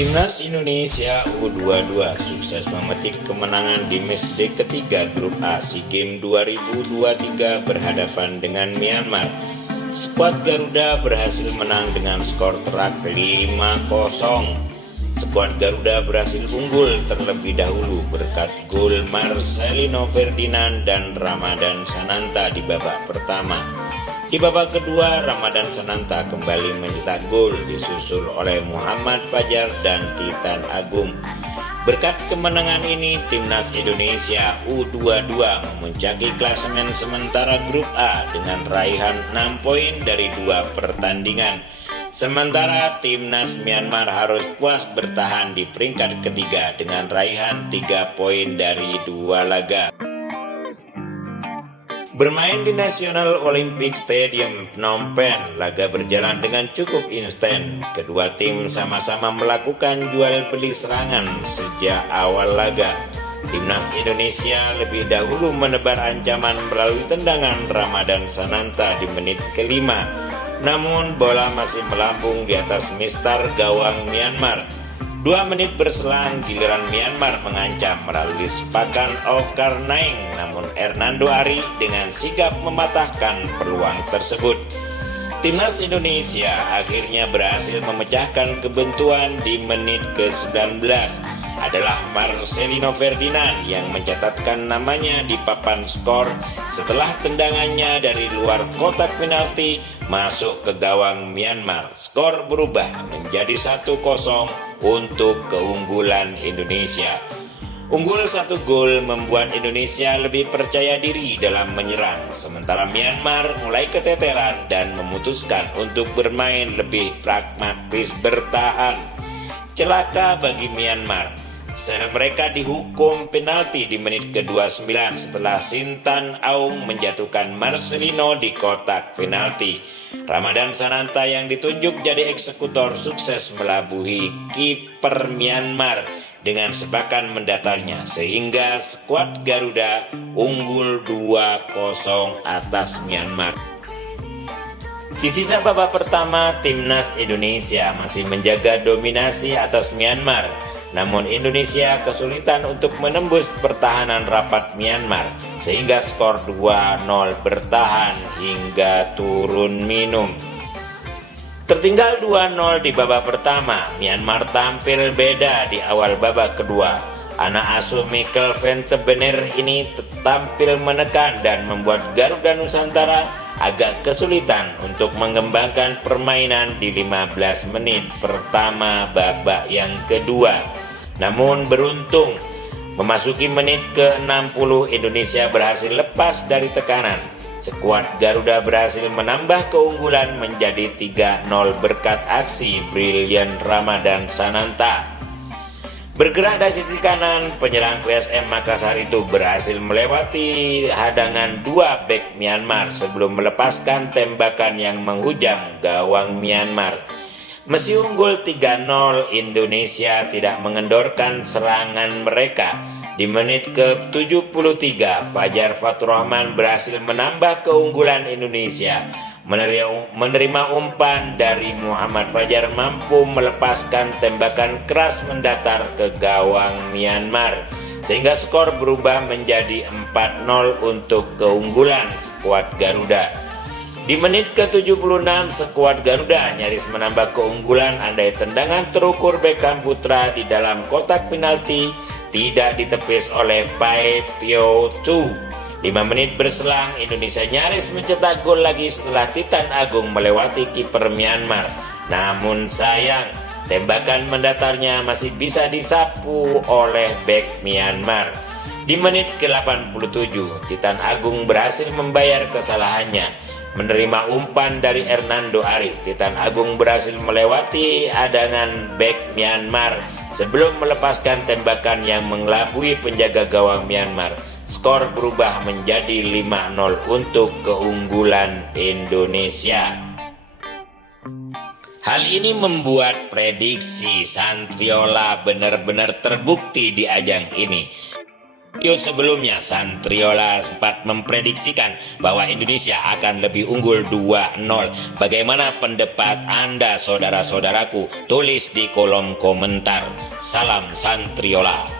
Timnas Indonesia U22 sukses memetik kemenangan di matchday ketiga Grup A SEA Games 2023 berhadapan dengan Myanmar. Skuad Garuda berhasil menang dengan skor telak 5-0. Skuad Garuda berhasil unggul terlebih dahulu berkat gol Marcelino Ferdinand dan Ramadan Sananta di babak pertama. Di babak kedua, Ramadan Sananta kembali mencetak gol disusul oleh Muhammad Fajar dan Titan Agung. Berkat kemenangan ini, Timnas Indonesia U22 memuncaki klasemen sementara Grup A dengan raihan 6 poin dari 2 pertandingan. Sementara Timnas Myanmar harus puas bertahan di peringkat ketiga dengan raihan 3 poin dari 2 laga. Bermain di National Olympic Stadium Phnom Penh, laga berjalan dengan cukup instan. Kedua tim sama-sama melakukan jual beli serangan sejak awal laga. Timnas Indonesia lebih dahulu menebar ancaman melalui tendangan Ramadan Sananta di menit kelima. Namun bola masih melambung di atas mistar gawang Myanmar. 2 menit berselang, giliran Myanmar mengancam melalui sepakan Zulkarnain, namun Hernando Ari dengan sigap mematahkan peluang tersebut. Timnas Indonesia akhirnya berhasil memecahkan kebuntuan di menit ke-19. Adalah Marcelino Ferdinand yang mencatatkan namanya di papan skor setelah tendangannya dari luar kotak penalti masuk ke gawang Myanmar. Skor berubah menjadi 1-0 untuk keunggulan Indonesia. Unggul 1 gol membuat Indonesia lebih percaya diri dalam menyerang, sementara Myanmar mulai keteteran dan memutuskan untuk bermain lebih pragmatis bertahan. Celaka bagi Myanmar. Mereka dihukum penalti di menit ke-29 setelah Sintan Aung menjatuhkan Marcelino di kotak penalti. Ramadan Sananta yang ditunjuk jadi eksekutor sukses melabuhi kiper Myanmar dengan sepakan mendatarnya sehingga skuad Garuda unggul 2-0 atas Myanmar. Di sisa babak pertama, Timnas Indonesia masih menjaga dominasi atas Myanmar. Namun Indonesia kesulitan untuk menembus pertahanan rapat Myanmar sehingga skor 2-0 bertahan hingga turun minum. Tertinggal 2-0 di babak pertama, Myanmar tampil beda di awal babak kedua. Anak asuh Michael Ventebener ini tampil menekan dan membuat Garuda Nusantara agak kesulitan untuk mengembangkan permainan di 15 menit pertama babak yang kedua. Namun beruntung, memasuki menit ke-60 Indonesia berhasil lepas dari tekanan. Skuad Garuda berhasil menambah keunggulan menjadi 3-0 berkat aksi brilian Ramadan Sananta. Bergerak dari sisi kanan, penyerang PSM Makassar itu berhasil melewati hadangan 2 bek Myanmar sebelum melepaskan tembakan yang menghujam gawang Myanmar. Meski unggul 3-0, Indonesia tidak mengendorkan serangan mereka. Di menit ke-73, Fajar Faturrahman berhasil menambah keunggulan Indonesia. Menerima umpan dari Muhammad Fajar mampu melepaskan tembakan keras mendatar ke gawang Myanmar, sehingga skor berubah menjadi 4-0 untuk keunggulan skuad Garuda. Di menit ke-76, skuad Garuda nyaris menambah keunggulan andai tendangan terukur Beckham Putra di dalam kotak penalti tidak ditepis oleh Pai Pyo Chu. 5 menit berselang, Indonesia nyaris mencetak gol lagi setelah Titan Agung melewati kiper Myanmar. Namun sayang, tembakan mendatarnya masih bisa disapu oleh bek Myanmar. Di menit ke-87, Titan Agung berhasil membayar kesalahannya. Menerima umpan dari Hernando Ari, Titan Agung berhasil melewati hadangan bek Myanmar sebelum melepaskan tembakan yang mengelabui penjaga gawang Myanmar. Skor berubah menjadi 5-0 untuk keunggulan Indonesia. Hal ini membuat prediksi Santriola benar-benar terbukti di ajang ini. Video sebelumnya, Santriola sempat memprediksikan bahwa Indonesia akan lebih unggul 2-0. Bagaimana pendapat Anda, saudara-saudaraku? Tulis di kolom komentar. Salam Santriola.